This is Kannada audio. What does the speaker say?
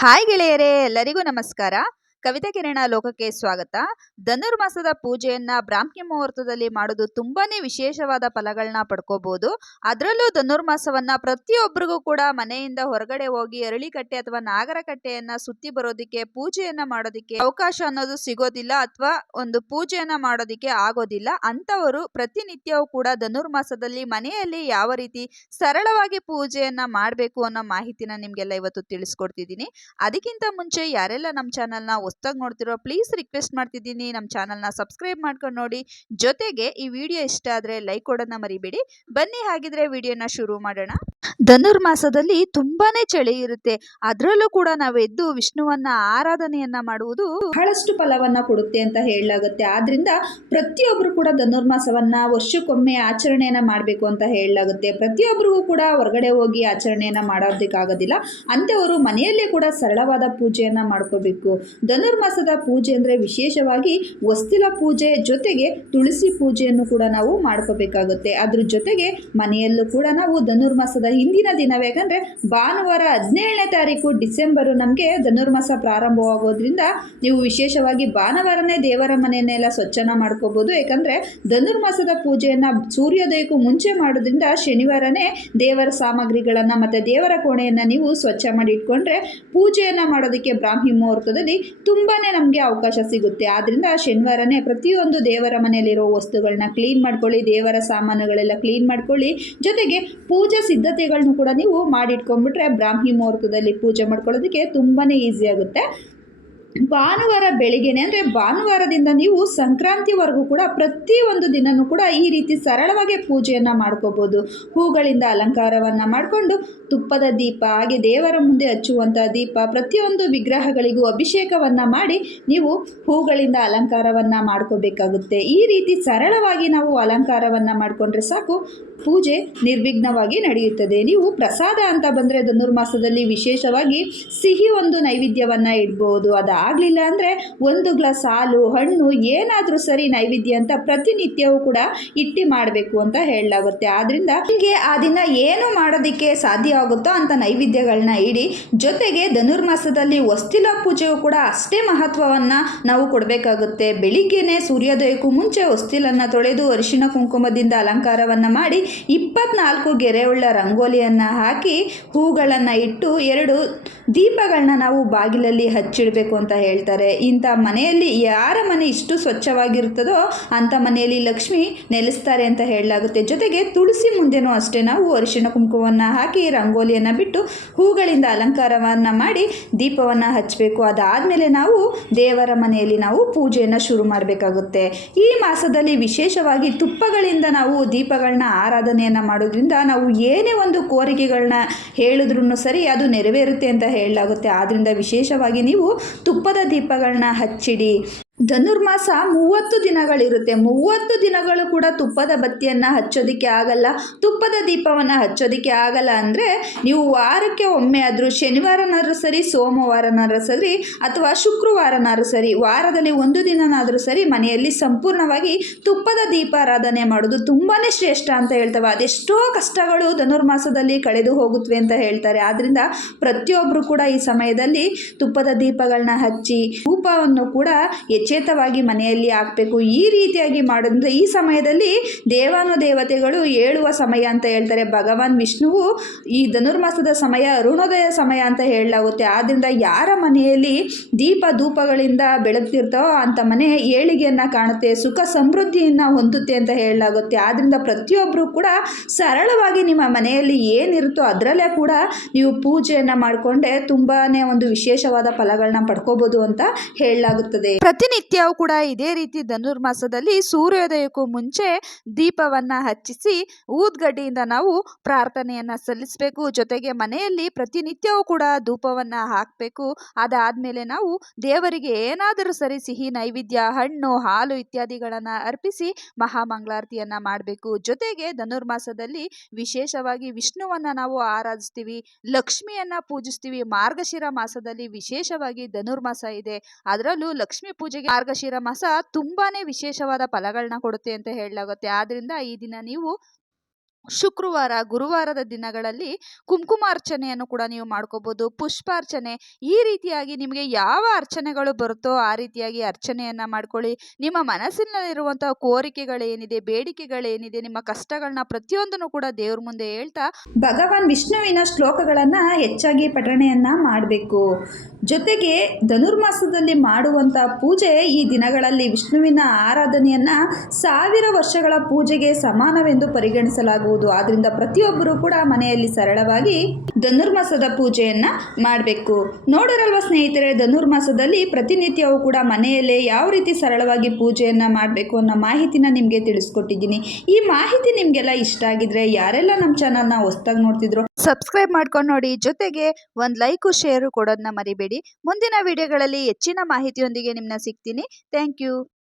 ಹಾಯ್ ಗೆಳೆಯರೇ ಎಲ್ಲರಿಗೂ ನಮಸ್ಕಾರ. ಕವಿತಾ ಕಿರಣ ಲೋಕಕ್ಕೆ ಸ್ವಾಗತ. ಧನುರ್ಮಾಸದ ಪೂಜೆಯನ್ನ ಬ್ರಾಹ್ಮ್ಯ ಮುಹೂರ್ತದಲ್ಲಿ ಮಾಡೋದು ತುಂಬಾನೇ ವಿಶೇಷವಾದ ಫಲಗಳನ್ನ ಪಡ್ಕೋಬಹುದು ಅದರಲ್ಲೂ ಧನುರ್ಮಾಸವನ್ನ ಪ್ರತಿಯೊಬ್ಬರಿಗೂ ಕೂಡ ಮನೆಯಿಂದ ಹೊರಗಡೆ ಹೋಗಿ ಅರಳಿಕಟ್ಟೆ ಅಥವಾ ನಾಗರಕಟ್ಟೆಯನ್ನ ಸುತ್ತಿ ಬರೋದಿಕ್ಕೆ, ಪೂಜೆಯನ್ನ ಮಾಡೋದಿಕ್ಕೆ ಅವಕಾಶ ಅನ್ನೋದು ಸಿಗೋದಿಲ್ಲ ಅಥವಾ ಒಂದು ಪೂಜೆಯನ್ನ ಮಾಡೋದಿಕ್ಕೆ ಆಗೋದಿಲ್ಲ. ಅಂತವರು ಪ್ರತಿನಿತ್ಯವೂ ಕೂಡ ಧನುರ್ಮಾಸದಲ್ಲಿ ಮನೆಯಲ್ಲಿ ಯಾವ ರೀತಿ ಸರಳವಾಗಿ ಪೂಜೆಯನ್ನ ಮಾಡಬೇಕು ಅನ್ನೋ ಮಾಹಿತಿನ ನಿಮ್ಗೆಲ್ಲ ಇವತ್ತು ತಿಳಿಸ್ಕೊಡ್ತಿದ್ದೀನಿ. ಅದಕ್ಕಿಂತ ಮುಂಚೆ ಯಾರೆಲ್ಲ ನಮ್ಮ ಚಾನಲ್ನ ಹೊಸ್ದಾಗಿ ನೋಡ್ತಿರೋ ಪ್ಲೀಸ್ ರಿಕ್ವೆಸ್ಟ್ ಮಾಡ್ತಿದ್ದೀನಿ. ನಮ್ಮ ಚಾನಲ್ನ ಸಬ್ಸ್ಕ್ರೈಬ್ ಮಾಡ್ಕೊಂಡು ನೋಡಿ. ಜೊತೆಗೆ ಈ ವಿಡಿಯೋ ಇಷ್ಟ ಆದರೆ ಲೈಕ್ ಕೊಡೋದನ್ನ ಮರಿಬೇಡಿ. ಬನ್ನಿ ಹಾಗಿದ್ರೆ ವಿಡಿಯೋನ ಶುರು ಮಾಡೋಣ. ಧನುರ್ಮಾಸದಲ್ಲಿ ತುಂಬಾನೇ ಚಳಿ ಇರುತ್ತೆ. ಅದರಲ್ಲೂ ಕೂಡ ನಾವು ಎದ್ದು ವಿಷ್ಣುವನ್ನ ಆರಾಧನೆಯನ್ನ ಮಾಡುವುದು ಬಹಳಷ್ಟು ಫಲವನ್ನ ಕೊಡುತ್ತೆ ಅಂತ ಹೇಳಲಾಗುತ್ತೆ. ಆದ್ರಿಂದ ಪ್ರತಿಯೊಬ್ಬರು ಕೂಡ ಧನುರ್ಮಾಸವನ್ನ ವರ್ಷಕ್ಕೊಮ್ಮೆ ಆಚರಣೆಯನ್ನ ಮಾಡಬೇಕು ಅಂತ ಹೇಳಲಾಗುತ್ತೆ. ಪ್ರತಿಯೊಬ್ಬರಿಗೂ ಕೂಡ ಹೊರಗಡೆ ಹೋಗಿ ಆಚರಣೆಯನ್ನ ಮಾಡೋದಕ್ಕಾಗೋದಿಲ್ಲ. ಅವರು ಮನೆಯಲ್ಲೇ ಕೂಡ ಸರಳವಾದ ಪೂಜೆಯನ್ನ ಮಾಡ್ಕೋಬೇಕು. ಧನುರ್ಮಾಸದ ಪೂಜೆ ಅಂದ್ರೆ ವಿಶೇಷವಾಗಿ ವಸ್ತಿಲ ಪೂಜೆ ಜೊತೆಗೆ ತುಳಸಿ ಪೂಜೆಯನ್ನು ಕೂಡ ನಾವು ಮಾಡ್ಕೋಬೇಕಾಗುತ್ತೆ. ಅದ್ರ ಜೊತೆಗೆ ಮನೆಯಲ್ಲೂ ಕೂಡ ನಾವು ಧನುರ್ಮಾಸದ ಹಿಂದಿನ ದಿನವೇ. ಯಾಕಂದರೆ ಭಾನುವಾರ ಹದಿನೇಳನೇ ತಾರೀಕು ಡಿಸೆಂಬರು ನಮಗೆ ಧನುರ್ಮಾಸ ಪ್ರಾರಂಭವಾಗೋದ್ರಿಂದ ನೀವು ವಿಶೇಷವಾಗಿ ಭಾನುವಾರನೇ ದೇವರ ಮನೆಯನ್ನೆಲ್ಲ ಸ್ವಚ್ಛನ ಮಾಡ್ಕೋಬೋದು. ಯಾಕಂದರೆ ಧನುರ್ಮಾಸದ ಪೂಜೆಯನ್ನು ಸೂರ್ಯೋದಯಕ್ಕೂ ಮುಂಚೆ ಮಾಡೋದ್ರಿಂದ ಶನಿವಾರನೇ ದೇವರ ಸಾಮಗ್ರಿಗಳನ್ನು ಮತ್ತು ದೇವರ ಕೋಣೆಯನ್ನು ನೀವು ಸ್ವಚ್ಛ ಮಾಡಿ ಇಟ್ಕೊಂಡ್ರೆ ಪೂಜೆಯನ್ನು ಮಾಡೋದಕ್ಕೆ ಬ್ರಾಹ್ಮಿ ಮುಹೂರ್ತದಲ್ಲಿ ತುಂಬಾ ನಮಗೆ ಅವಕಾಶ ಸಿಗುತ್ತೆ. ಆದ್ದರಿಂದ ಶನಿವಾರನೇ ಪ್ರತಿಯೊಂದು ದೇವರ ಮನೆಯಲ್ಲಿರೋ ವಸ್ತುಗಳನ್ನ ಕ್ಲೀನ್ ಮಾಡ್ಕೊಳ್ಳಿ, ದೇವರ ಸಾಮಾನುಗಳೆಲ್ಲ ಕ್ಲೀನ್ ಮಾಡ್ಕೊಳ್ಳಿ. ಜೊತೆಗೆ ಪೂಜೆ ಸಿದ್ಧತೆಗಳನ್ನು ಕೂಡ ನೀವು ಮಾಡಿಟ್ಕೊಂಡ್ಬಿಟ್ರೆ ಬ್ರಾಹ್ಮಿ ಮುಹೂರ್ತದಲ್ಲಿ ಪೂಜೆ ಮಾಡ್ಕೊಳ್ಳೋದಕ್ಕೆ ತುಂಬಾ ಈಸಿ ಆಗುತ್ತೆ. ಭಾನುವಾರ ಬೆಳಿಗ್ಗೆನೆ ಅಂದರೆ ಭಾನುವಾರದಿಂದ ನೀವು ಸಂಕ್ರಾಂತಿವರೆಗೂ ಕೂಡ ಪ್ರತಿಯೊಂದು ದಿನವೂ ಕೂಡ ಈ ರೀತಿ ಸರಳವಾಗಿ ಪೂಜೆಯನ್ನು ಮಾಡ್ಕೋಬೋದು. ಹೂಗಳಿಂದ ಅಲಂಕಾರವನ್ನು ಮಾಡಿಕೊಂಡು ತುಪ್ಪದ ದೀಪ, ಹಾಗೆ ದೇವರ ಮುಂದೆ ಹಚ್ಚುವಂಥ ದೀಪ, ಪ್ರತಿಯೊಂದು ವಿಗ್ರಹಗಳಿಗೂ ಅಭಿಷೇಕವನ್ನು ಮಾಡಿ ನೀವು ಹೂಗಳಿಂದ ಅಲಂಕಾರವನ್ನು ಮಾಡ್ಕೋಬೇಕಾಗುತ್ತೆ. ಈ ರೀತಿ ಸರಳವಾಗಿ ನಾವು ಅಲಂಕಾರವನ್ನು ಮಾಡಿಕೊಂಡ್ರೆ ಸಾಕು, ಪೂಜೆ ನಿರ್ವಿಘ್ನವಾಗಿ ನಡೆಯುತ್ತದೆ. ನೀವು ಪ್ರಸಾದ ಅಂತ ಬಂದರೆ ಧನುರ್ಮಾಸದಲ್ಲಿ ವಿಶೇಷವಾಗಿ ಸಿಹಿ ಒಂದು ನೈವೇದ್ಯವನ್ನು ಇಡ್ಬೋದು. ಅದಾಗಲಿಲ್ಲ ಅಂದರೆ ಒಂದು ಗ್ಲಾಸ್ ಹಾಲು, ಹಣ್ಣು ಏನಾದರೂ ಸರಿ ನೈವೇದ್ಯ ಅಂತ ಪ್ರತಿನಿತ್ಯವೂ ಕೂಡ ಇಟ್ಟಿ ಮಾಡಬೇಕು ಅಂತ ಹೇಳಲಾಗುತ್ತೆ. ಆದ್ದರಿಂದ ಹೀಗೆ ಆ ದಿನ ಏನು ಮಾಡೋದಕ್ಕೆ ಸಾಧ್ಯ ಆಗುತ್ತೋ ಅಂತ ನೈವೇದ್ಯಗಳನ್ನ ಇಡಿ, ಜೊತೆಗೆ ಧನುರ್ಮಾಸದಲ್ಲಿ ವಸ್ತಿಲ ಪೂಜೆಯು ಕೂಡ ಅಷ್ಟೇ ಮಹತ್ವವನ್ನು ನಾವು ಕೊಡಬೇಕಾಗುತ್ತೆ. ಬೆಳಿಗ್ಗೆನೆ ಸೂರ್ಯೋದಯಕ್ಕೂ ಮುಂಚೆ ಹೊಸ್ತಿಲನ್ನು ತೊಳೆದು ಅರಿಶಿಣ ಕುಂಕುಮದಿಂದ ಅಲಂಕಾರವನ್ನು ಮಾಡಿ ಇಪ್ಪತ್ನಾಲ್ಕು ಗೆರೆಯುಳ್ಳ ರಂಗೋಲಿಯನ್ನು ಹಾಕಿ ಹೂಗಳನ್ನು ಇಟ್ಟು ಎರಡು ದೀಪಗಳನ್ನ ನಾವು ಬಾಗಿಲಲ್ಲಿ ಹಚ್ಚಿಡಬೇಕು ಅಂತ ಹೇಳ್ತಾರೆ. ಇಂಥ ಮನೆಯಲ್ಲಿ ಯಾರ ಮನೆ ಇಷ್ಟು ಸ್ವಚ್ಛವಾಗಿರ್ತದೋ ಅಂಥ ಮನೆಯಲ್ಲಿ ಲಕ್ಷ್ಮಿ ನೆಲೆಸ್ತಾರೆ ಅಂತ ಹೇಳಲಾಗುತ್ತೆ. ಜೊತೆಗೆ ತುಳಸಿ ಮುಂದೆನೂ ಅಷ್ಟೇ ನಾವು ಅರಿಶಿಣ ಕುಂಕುಮವನ್ನು ಹಾಕಿ ರಂಗೋಲಿಯನ್ನು ಬಿಟ್ಟು ಹೂಗಳಿಂದ ಅಲಂಕಾರವನ್ನು ಮಾಡಿ ದೀಪವನ್ನು ಹಚ್ಚಬೇಕು ಅದಾದಮೇಲೆ ನಾವು ದೇವರ ಮನೆಯಲ್ಲಿ ನಾವು ಪೂಜೆಯನ್ನು ಶುರು ಮಾಡಬೇಕಾಗುತ್ತೆ. ಈ ಮಾಸದಲ್ಲಿ ವಿಶೇಷವಾಗಿ ತುಪ್ಪಗಳಿಂದ ನಾವು ದೀಪಗಳನ್ನ ಆರಾಧನೆಯನ್ನು ಮಾಡೋದ್ರಿಂದ ನಾವು ಏನೇ ಒಂದು ಕೋರಿಕೆಗಳನ್ನ ಹೇಳಿದ್ರೂ ಸರಿ ಅದು ನೆರವೇರುತ್ತೆ ಅಂತ ಹೇಳಲಾಗುತ್ತೆ. ಆದ್ದರಿಂದ ವಿಶೇಷವಾಗಿ ನೀವು ತುಪ್ಪದ ದೀಪಗಳನ್ನ ಹಚ್ಚಿಡಿ. ಧನುರ್ಮಾಸ ಮೂವತ್ತು ದಿನಗಳಿರುತ್ತೆ. ಮೂವತ್ತು ದಿನಗಳು ಕೂಡ ತುಪ್ಪದ ಬತ್ತಿಯನ್ನು ಹಚ್ಚೋದಕ್ಕೆ ಆಗಲ್ಲ. ತುಪ್ಪದ ದೀಪವನ್ನು ಹಚ್ಚೋದಕ್ಕೆ ಆಗಲ್ಲ ಅಂದರೆ ನೀವು ವಾರಕ್ಕೆ ಒಮ್ಮೆ ಆದರೂ ಶನಿವಾರನಾದರೂ ಸರಿ, ಸೋಮವಾರನಾದರೂ ಸರಿ ಅಥವಾ ಶುಕ್ರವಾರನಾದರೂ ಸರಿ, ವಾರದಲ್ಲಿ ಒಂದು ದಿನನಾದರೂ ಸರಿ ಮನೆಯಲ್ಲಿ ಸಂಪೂರ್ಣವಾಗಿ ತುಪ್ಪದ ದೀಪಾರಾಧನೆ ಮಾಡೋದು ತುಂಬಾ ಶ್ರೇಷ್ಠ ಅಂತ ಹೇಳ್ತವೆ. ಅದೆಷ್ಟೋ ಕಷ್ಟಗಳು ಧನುರ್ಮಾಸದಲ್ಲಿ ಕಳೆದು ಹೋಗುತ್ತವೆ ಅಂತ ಹೇಳ್ತಾರೆ. ಆದ್ದರಿಂದ ಪ್ರತಿಯೊಬ್ಬರು ಕೂಡ ಈ ಸಮಯದಲ್ಲಿ ತುಪ್ಪದ ದೀಪಗಳನ್ನ ಹಚ್ಚಿ, ಧೂಪವನ್ನು ಕೂಡ ಎಚ್ಚೇತವಾಗಿ ಮನೆಯಲ್ಲಿ ಹಾಕಬೇಕು ಈ ರೀತಿಯಾಗಿ ಮಾಡೋದ್ರಿಂದ ಈ ಸಮಯದಲ್ಲಿ ದೇವಾನು ದೇವತೆಗಳು ಏಳುವ ಸಮಯ ಅಂತ ಹೇಳ್ತಾರೆ. ಭಗವಾನ್ ವಿಷ್ಣುವು ಈ ಧನುರ್ಮಾಸದ ಸಮಯ, ಅರುಣೋದಯ ಸಮಯ ಅಂತ ಹೇಳಲಾಗುತ್ತೆ. ಆದ್ದರಿಂದ ಯಾರ ಮನೆಯಲ್ಲಿ ದೀಪ ಧೂಪಗಳಿಂದ ಬೆಳಗ್ತಿರ್ತಾವೋ ಅಂತ ಮನೆ ಏಳಿಗೆಯನ್ನು ಕಾಣುತ್ತೆ, ಸುಖ ಸಮೃದ್ಧಿಯನ್ನು ಹೊಂದುತ್ತೆ ಅಂತ ಹೇಳಲಾಗುತ್ತೆ. ಆದ್ದರಿಂದ ಪ್ರತಿಯೊಬ್ಬರು ಕೂಡ ಸರಳವಾಗಿ ನಿಮ್ಮ ಮನೆಯಲ್ಲಿ ಏನಿರುತ್ತೋ ಅದರಲ್ಲೇ ಕೂಡ ನೀವು ಪೂಜೆಯನ್ನು ಮಾಡಿಕೊಂಡೆ ತುಂಬಾ ಒಂದು ವಿಶೇಷವಾದ ಫಲಗಳನ್ನ ಪಡ್ಕೋಬೋದು ಅಂತ ಹೇಳಲಾಗುತ್ತದೆ. ಪ್ರತಿನಿತ್ಯವೂ ಕೂಡ ಇದೇ ರೀತಿ ಧನುರ್ಮಾಸದಲ್ಲಿ ಸೂರ್ಯೋದಯಕ್ಕೂ ಮುಂಚೆ ದೀಪವನ್ನ ಹಚ್ಚಿಸಿ ಊದ್ಗಡ್ಡಿಯಿಂದ ನಾವು ಪ್ರಾರ್ಥನೆಯನ್ನ ಸಲ್ಲಿಸಬೇಕು. ಜೊತೆಗೆ ಮನೆಯಲ್ಲಿ ಪ್ರತಿನಿತ್ಯವೂ ಕೂಡ ಧೂಪವನ್ನ ಹಾಕಬೇಕು. ಅದಾದ್ಮೇಲೆ ನಾವು ದೇವರಿಗೆ ಏನಾದರೂ ಸರಿ ಸಿಹಿ, ನೈವೇದ್ಯ, ಹಣ್ಣು, ಹಾಲು ಇತ್ಯಾದಿಗಳನ್ನ ಅರ್ಪಿಸಿ ಮಹಾಮಂಗಳಾರತಿಯನ್ನ ಮಾಡಬೇಕು. ಜೊತೆಗೆ ಧನುರ್ಮಾಸದಲ್ಲಿ ವಿಶೇಷವಾಗಿ ವಿಷ್ಣುವನ್ನ ನಾವು ಆರಾಧಿಸ್ತೀವಿ, ಲಕ್ಷ್ಮಿಯನ್ನ ಪೂಜಿಸ್ತೀವಿ. ಮಾರ್ಗಶಿರ ಮಾಸದಲ್ಲಿ ವಿಶೇಷವಾಗಿ ಧನುರ್ಮಾಸ ಇದೆ. ಅದರಲ್ಲೂ ಲಕ್ಷ್ಮೀ ಪೂಜೆಗೆ ಮಾರ್ಗಶಿರ ಮಾಸ ತುಂಬಾನೇ ವಿಶೇಷವಾದ ಫಲಗಳನ್ನ ಕೊಡುತ್ತೆ ಅಂತ ಹೇಳಲಾಗುತ್ತೆ. ಆದ್ರಿಂದ ಈ ದಿನ ನೀವು ಶುಕ್ರವಾರ, ಗುರುವಾರದ ದಿನಗಳಲ್ಲಿ ಕುಂಕುಮಾರ್ಚನೆಯನ್ನು ಕೂಡ ನೀವು ಮಾಡ್ಕೋಬೋದು. ಪುಷ್ಪಾರ್ಚನೆ, ಈ ರೀತಿಯಾಗಿ ನಿಮಗೆ ಯಾವ ಅರ್ಚನೆಗಳು ಬರುತ್ತೋ ಆ ರೀತಿಯಾಗಿ ಅರ್ಚನೆಯನ್ನು ಮಾಡ್ಕೊಳ್ಳಿ. ನಿಮ್ಮ ಮನಸ್ಸಿನಲ್ಲಿರುವಂತಹ ಕೋರಿಕೆಗಳೇನಿದೆ, ಬೇಡಿಕೆಗಳೇನಿದೆ, ನಿಮ್ಮ ಕಷ್ಟಗಳನ್ನ ಪ್ರತಿಯೊಂದನ್ನು ಕೂಡ ದೇವ್ರ ಮುಂದೆ ಹೇಳ್ತಾ ಭಗವಾನ್ ವಿಷ್ಣುವಿನ ಶ್ಲೋಕಗಳನ್ನು ಹೆಚ್ಚಾಗಿ ಪಠಣೆಯನ್ನ ಮಾಡಬೇಕು. ಜೊತೆಗೆ ಧನುರ್ಮಾಸದಲ್ಲಿ ಮಾಡುವಂಥ ಪೂಜೆ ಈ ದಿನಗಳಲ್ಲಿ ವಿಷ್ಣುವಿನ ಆರಾಧನೆಯನ್ನ ಸಾವಿರ ವರ್ಷಗಳ ಪೂಜೆಗೆ ಸಮಾನವೆಂದು ಪರಿಗಣಿಸಲಾಗುವುದು. ಆದ್ದರಿಂದ ಪ್ರತಿಯೊಬ್ಬರೂ ಕೂಡ ಮನೆಯಲ್ಲಿ ಸರಳವಾಗಿ ಧನುರ್ಮಾಸದ ಪೂಜೆಯನ್ನ ಮಾಡಬೇಕು. ನೋಡಿರಲ್ವ ಸ್ನೇಹಿತರೆ, ಧನುರ್ಮಾಸದಲ್ಲಿ ಪ್ರತಿನಿತ್ಯವೂ ಕೂಡ ಮನೆಯಲ್ಲೇ ಯಾವ ರೀತಿ ಸರಳವಾಗಿ ಪೂಜೆಯನ್ನ ಮಾಡಬೇಕು ಅನ್ನೋ ಮಾಹಿತಿನ ನಿಮಗೆ ತಿಳಿಸ್ಕೊಟ್ಟಿದ್ದೀನಿ. ಈ ಮಾಹಿತಿ ನಿಮಗೆಲ್ಲ ಇಷ್ಟ ಆಗಿದ್ರೆ, ಯಾರೆಲ್ಲ ನಮ್ಮ ಚಾನಲ್ನ ಹೊಸ್ದಾಗಿ ನೋಡ್ತಿದ್ರು ಸಬ್ಸ್ಕ್ರೈಬ್ ಮಾಡ್ಕೊಂಡು ನೋಡಿ. ಜೊತೆಗೆ ಒಂದು ಲೈಕು, ಶೇರು ಕೊಡೋದನ್ನ ಮರಿಬೇಡಿ. ಮುಂದಿನ ವಿಡಿಯೋಗಳಲ್ಲಿ ಹೆಚ್ಚಿನ ಮಾಹಿತಿಯೊಂದಿಗೆ ನಿಮ್ಮನ್ನ ಸಿಗ್ತೀನಿ. Thank you.